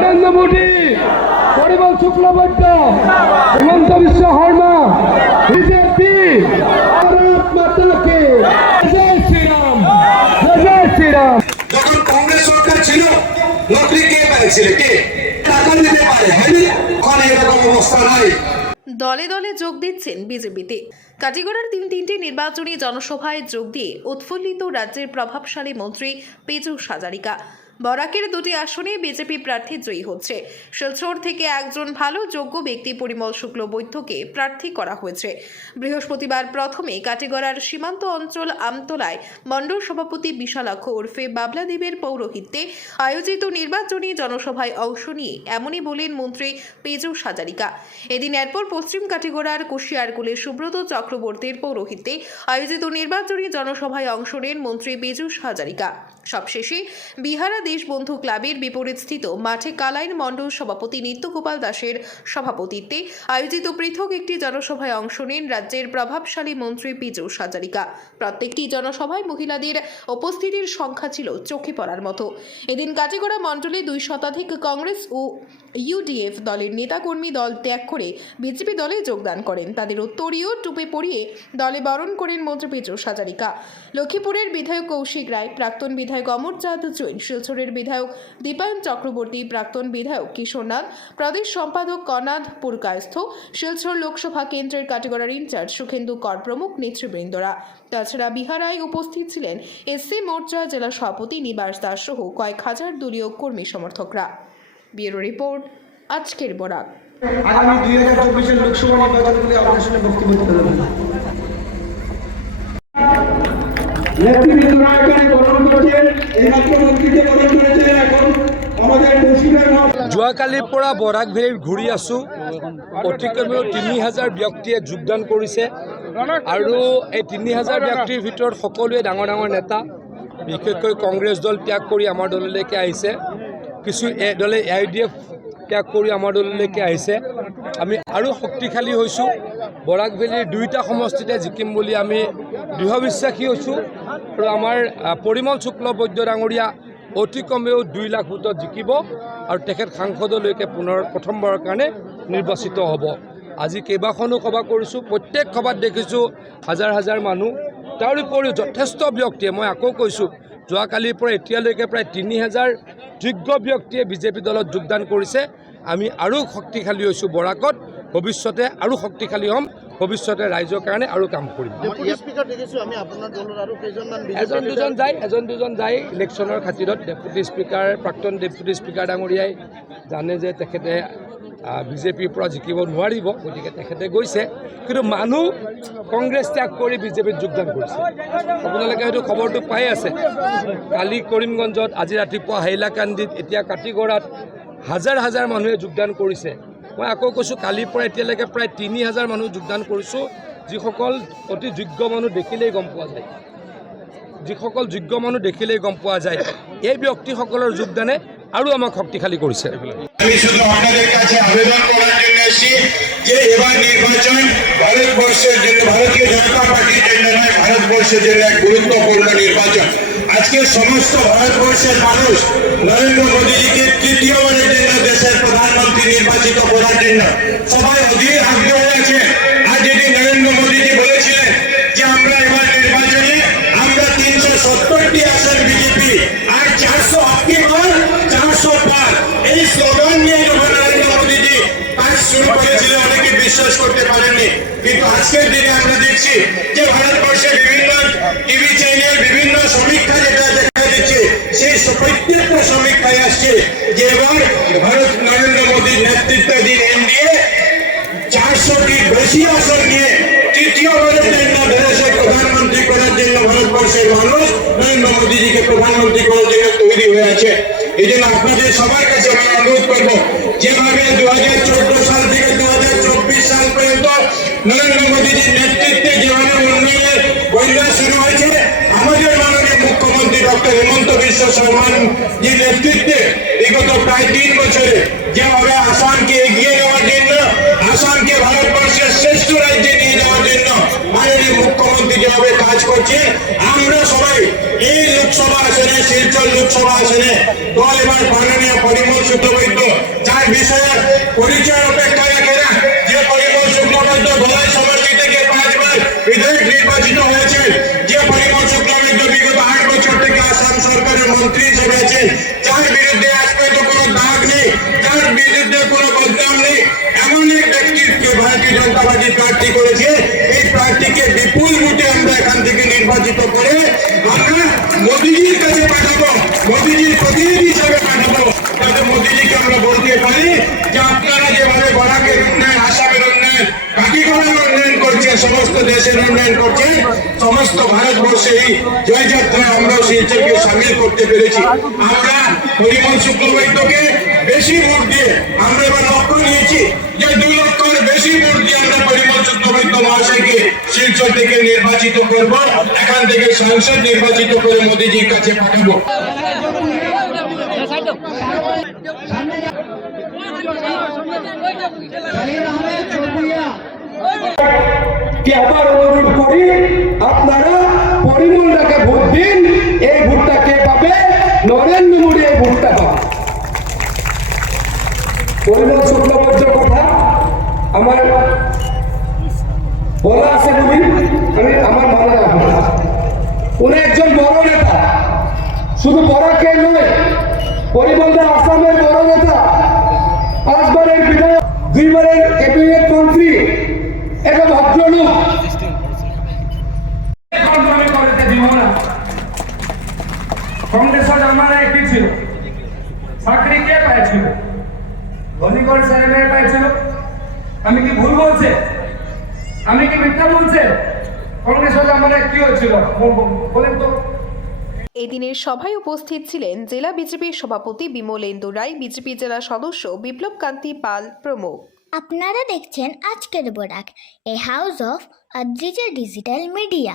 Narendra Modi, Parimal Shuklabaidya, Himanta Biswa Sarma, BJP, Bharat মাতা কি জয় শ্রীরাম, জয় শ্রীরাম। যখন কংগ্রেস সরকার ছিল নকরি কে পেয়েছিল, কে টাকা দিতে পারে, এখন এরকম অবস্থা নাই। দলে দলে যোগ দিচ্ছেন বিজেপিতে। কাটিগড়ার তিনটি নির্বাচনী জনসভায় যোগ দিয়ে উৎফুল্লিত রাজ্যের প্রভাবশালী মন্ত্রী পীযূষ হাজারিকা। বরাকের দুটি আসনে বিজেপি প্রার্থী জয়ী হচ্ছে। শিলচর থেকে একজন ভালো যোগ্য ব্যক্তি পরিমল শুক্লবৈদ্যকে প্রার্থী করা হয়েছে। বৃহস্পতিবার প্রথমে কাটিগড়ার সীমান্ত অঞ্চল আমতলায় মণ্ডল সভাপতি বিশালাক্ষ ওরফে বাবলাদেবের পৌরোহিত্যে আয়োজিত নির্বাচনী জনসভায় অংশ নিয়ে এমনই বলেন মন্ত্রী পীযূষ হাজারিকা। এদিন এরপর পশ্চিম কাটিগড়ার কুশিয়ারকুলের সুব্রত চক্রবর্তীর পৌরোহিত্যে আয়োজিত নির্বাচনী জনসভায় অংশ নেন মন্ত্রী পীযূষ হাজারিকা। সবশেষে বিহারা দেশবন্ধু ক্লাবের বিপরীতস্থিত মাঠে কালাইন মণ্ডল সভাপতি নিত্যগোপাল দাসের সভাপতিত্বে আয়োজিত পৃথক একটি জনসভায় অংশ নেন রাজ্যের প্রভাবশালী মন্ত্রী পীযূষ হাজারিকা। প্রত্যেকটি জনসভায় মহিলাদের উপস্থিতির সংখ্যা ছিল চোখে পড়ার মতো। এদিন কাটিগড়া মণ্ডলে 2 শতাধিক কংগ্রেস ও ইউডিএফ দলের নেতাকর্মী দল ত্যাগ করে বিজেপি দলে যোগদান করেন। তাদের উত্তরীয় টুপি পরিয়ে দলে বরণ করেন মন্ত্রী পীযূষ হাজারিকা। লক্ষ্মীপুরের বিধায়ক কৌশিক রায়, প্রাক্তন বিধায়ক অমরচাঁদ জৈন, শিলচরের বিধায়ক দীপায়ন চক্রবর্তী, প্রাক্তন বিধায়ক কিশোরনাথ, প্রদেশ সম্পাদক কনাদ পুরকায়স্থ, শিলচর লোকসভা কেন্দ্রের কাটিগড়ার ইনচার্জ সুখেন্দু কর প্রমুখ নেতৃবৃন্দরা। তাছাড়া বিহারায় উপস্থিত ছিলেন এসসি মোর্চা জেলা সভাপতি নিবাস দাস সহ কয়েক হাজার দলীয় কর্মী সমর্থকরা। ব্যুরো রিপোর্ট, আজকের বরাক। আগামী 2024 লোকসভা নির্বাচনগুলি আপনার সামনে বক্তব্য দিতে হবে। নেতৃবৃন্দরা এখানে বরণ করছেন, এই মাত্র মন্ত্রীকে বরণ করেছেন। এখন আমাদের যোৱাকালিৰ পৰা বৰাক ভেলীত ঘূৰি আছোঁ। অতি কমেও 3000 ব্যক্তিয়ে যোগদান কৰিছে আৰু এই 3000 ব্যক্তিৰ ভিতৰত সকলোৱে ডাঙৰ ডাঙৰ নেতা, বিশেষকৈ কংগ্ৰেছ দল ত্যাগ কৰি আমাৰ দললৈকে আহিছে। কিছু দলে ইউডিএফ ত্যাগ কৰি আমাৰ দললৈকে আহিছে। আমি আৰু শক্তিশালী হৈছোঁ। বৰাক ভেলীৰ 2টা সমষ্টিতে জিকিম বুলি আমি দৃঢ় বিশ্বাসী হৈছোঁ আৰু আমাৰ পৰিমল শুক্লবৈদ্য ডাঙৰীয়া অতি কমেও 2 লাখ ভোটত জিকিব আৰু তেখেত সাংসদলৈকে পুনৰ প্ৰথমবাৰৰ কাৰণে নিৰ্বাচিত হ'ব। আজি কেইবাখনো সভা কৰিছোঁ, প্ৰত্যেক সভাত দেখিছোঁ হাজাৰ হাজাৰ মানুহ। তাৰ উপৰিও যথেষ্ট ব্যক্তিয়ে, মই আকৌ কৈছোঁ, যোৱাকালিৰ পৰা এতিয়ালৈকে প্ৰায় 3000 যোগ্য ব্যক্তিয়ে বিজেপি দলত যোগদান কৰিছে। আমি আৰু শক্তিশালী হৈছোঁ বৰাকত, ভৱিষ্যতে আৰু শক্তিশালী হ'ম, ভৱিষ্যতে ৰাইজৰ কাৰণে আৰু কাম কৰিম। এজন দুজন যায় ইলেকশ্যনৰ খাতিৰত। ডেপুটি স্পীকাৰ, প্ৰাক্তন ডেপুটি স্পীকাৰ ডাঙৰীয়াই জানে যে তেখেতে বিজেপিৰ পৰা জিকিব নোৱাৰিব, গতিকে তেখেতে গৈছে। কিন্তু মানুহ কংগ্ৰেছ ত্যাগ কৰি বিজেপিত যোগদান কৰিছে। আপোনালোকে হয়তো খবৰটো পাই আছে। কালি কৰিমগঞ্জত, আজি ৰাতিপুৱা হাইলাকান্দিত, এতিয়া কাটিগড়াত হাজাৰ হাজাৰ মানুহে যোগদান কৰিছে। মই আকৌ কৈছোঁ, কালিৰ পৰা এতিয়ালৈকে প্ৰায় 3000 মানুহ যোগদান কৰিছোঁ। যিসকল অতি যোগ্য মানুহ দেখিলেই গম পোৱা যায়, যিসকল যোগ্য মানুহ দেখিলেই গম পোৱা যায়। এই ব্যক্তিসকলৰ যোগদানে আৰু আমাক শক্তিশালী কৰিছে। আমি শুধু আপনাদের কাছে আবেদন করার জন্য এসেছি যে এবার নির্বাচন ভারতবর্ষের জন্য, ভারতীয় জনতা পার্টির জন্য নয়, ভারতবর্ষের জন্য এক গুরুত্বপূর্ণ নির্বাচন। আজকে সমস্ত ভারতবর্ষের মানুষ নরেন্দ্র মোদীজিকে তৃতীয়বারের জন্য দেশের প্রধানমন্ত্রী নির্বাচিত করার জন্য সবাই অধীর আগ্রহ আছে। আর যেটি নরেন্দ্র মোদীজি বলেছিলেন যে আমরা এবার নির্বাচনে আমরা 370টি আসন বিজেপি আর 400 আপনি বার 400 পার, এই স্লোগান নিয়ে যখন নরেন্দ্র মোদীজি কাজ শুরু করেছিলেন অনেকে বিশ্বাস করতে পারেননি। কিন্তু আজকের দিনে আমরা দেখছি যে ভারতবর্ষের বিভিন্ন টিভি চ্যানেল, বিভিন্ন সমীক্ষা যেটা দেখা দিচ্ছে, সেই প্রত্যেকটা সমীক্ষায় আসছে যে এবার ভারত নরেন্দ্র মোদীর নেতৃত্বাধীন এনডিএ 400টি বেশি আসন নিয়ে তৃতীয়বারের জন্য দেশের প্রধানমন্ত্রী করার জন্য ভারতবর্ষের মানুষ নরেন্দ্র মোদীজিকে প্রধানমন্ত্রী করার জন্য তৈরি হয়ে আছে। এই জন্য আপনাদের সবার কাছে আমি অনুরোধ করবো, যেভাবে 2014 সাল থেকে 2024 সাল পর্যন্ত নরেন্দ্র মোদীজির নেতৃত্বে যেভাবে উন্নয়নের বন্যা শুরু হয়েছে, আমাদের মাননীয় মুখ্যমন্ত্রী ডক্টর হিমন্ত বিশ্ব শর্মার যে নেতৃত্বে বিগত প্রায় 3 বছরে যেভাবে আসামকে এগিয়ে নেওয়ার জন্য, আসামকে ভারতবর্ষের শ্রেষ্ঠ রাজ্যে নিয়ে যাওয়ার জন্য মাননীয় মুখ্যমন্ত্রী যেভাবে কাজ করছে, আমরা সবাই এই লোকসভা আসনে, শিলচর লোকসভা আসনে দল এবার মাননীয় পরিমল শুক্লবৈদ্য বিষয়ে পরিচয় অপেক্ষা রাখে না। যে পরিমল শুক্লবৈদ্য ধলাই সমষ্টি থেকে 5 বার বিধায়ক নির্বাচিত হয়েছেন, যে পরিমল শুক্লবৈদ্য বিগত 8 বছর থেকে আসাম সরকারের মন্ত্রী হিসেবে আছেন, যার বিরুদ্ধে আজকে তো কোনো দাগ নেই, যার বিরুদ্ধে কোনো বদনাম নেই, এমন এক ব্যক্তিকে ভারতীয় জনতা পার্টি প্রার্থী করেছে। এই প্রার্থীকে বিপুল ভোটে আমরা এখান থেকে নির্বাচিত করে আমরা মোদীজির কাছে পাঠাবো, মোদীজির প্রতিনিধি হিসেবে পাঠাবো, যাতে মোদীজিকে আমরা বলতে পারি যে আপনারা যেভাবে বরাকের উন্নয়ন, আসামের উন্নয়ন, কাকিগড়ার উন্নয়ন করছেন, সমস্ত দেশের উন্নয়ন করছেন, সমস্ত ভারতবর্ষে এই জয়যাত্রায় আমরাও শিলচরকে সামিল করতে পেরেছি। আমরা পরিমল শুক্লবৈদ্যকে বেশি ভোট দিয়ে আমরা এবার লক্ষ্য নিয়েছি যে 2 লক্ষের বেশি ভোট দিয়ে আমরা পরিমল শুক্লবৈদ্য মহাশয়কে শিলচর থেকে নির্বাচিত করব, এখান থেকে সাংসদ নির্বাচিত করে মোদীজির কাছে পাঠাবো। কি আবার অনুরোধ করি, আপনারা পরিমলটাকে ভোট দিন। এই ভোটটা কে পাবে? নরেন্দ্র মোদী এই ভোটটা পাবে। পরিমল শুক্লবৈদ্যর কথা আমার বলা আছে বলি আমি আমার মনে রাখবো। উনি একজন বড় নেতা, শুধু বড়কে নয়, পরিমলদা আসামের বড় নেতা, 5 বারের বিধায়ক, 2 বারের ক্যাবিনেট মন্ত্রী, একটা ভদ্রলোক। কংগ্রেসের জামানায় কি ছিল? চাকরি কে পাইছিল? ধনীগড় ছেলে মেয়ে পাইছিল। আমি কি ভুল বলছে? আমি কি মিথ্যা বলছে? কংগ্রেসের জামানায় কি হয়েছিল বলেন তো? এদিনের সভায় উপস্থিত ছিলেন জেলা বিজেপির সভাপতি বিমলেন্দু রায়, বিজেপি জেলা সদস্য বিপ্লব কান্তি পাল প্রমুখ। আপনারা দেখছেন আজকের Barak, a house of Adrija digital media.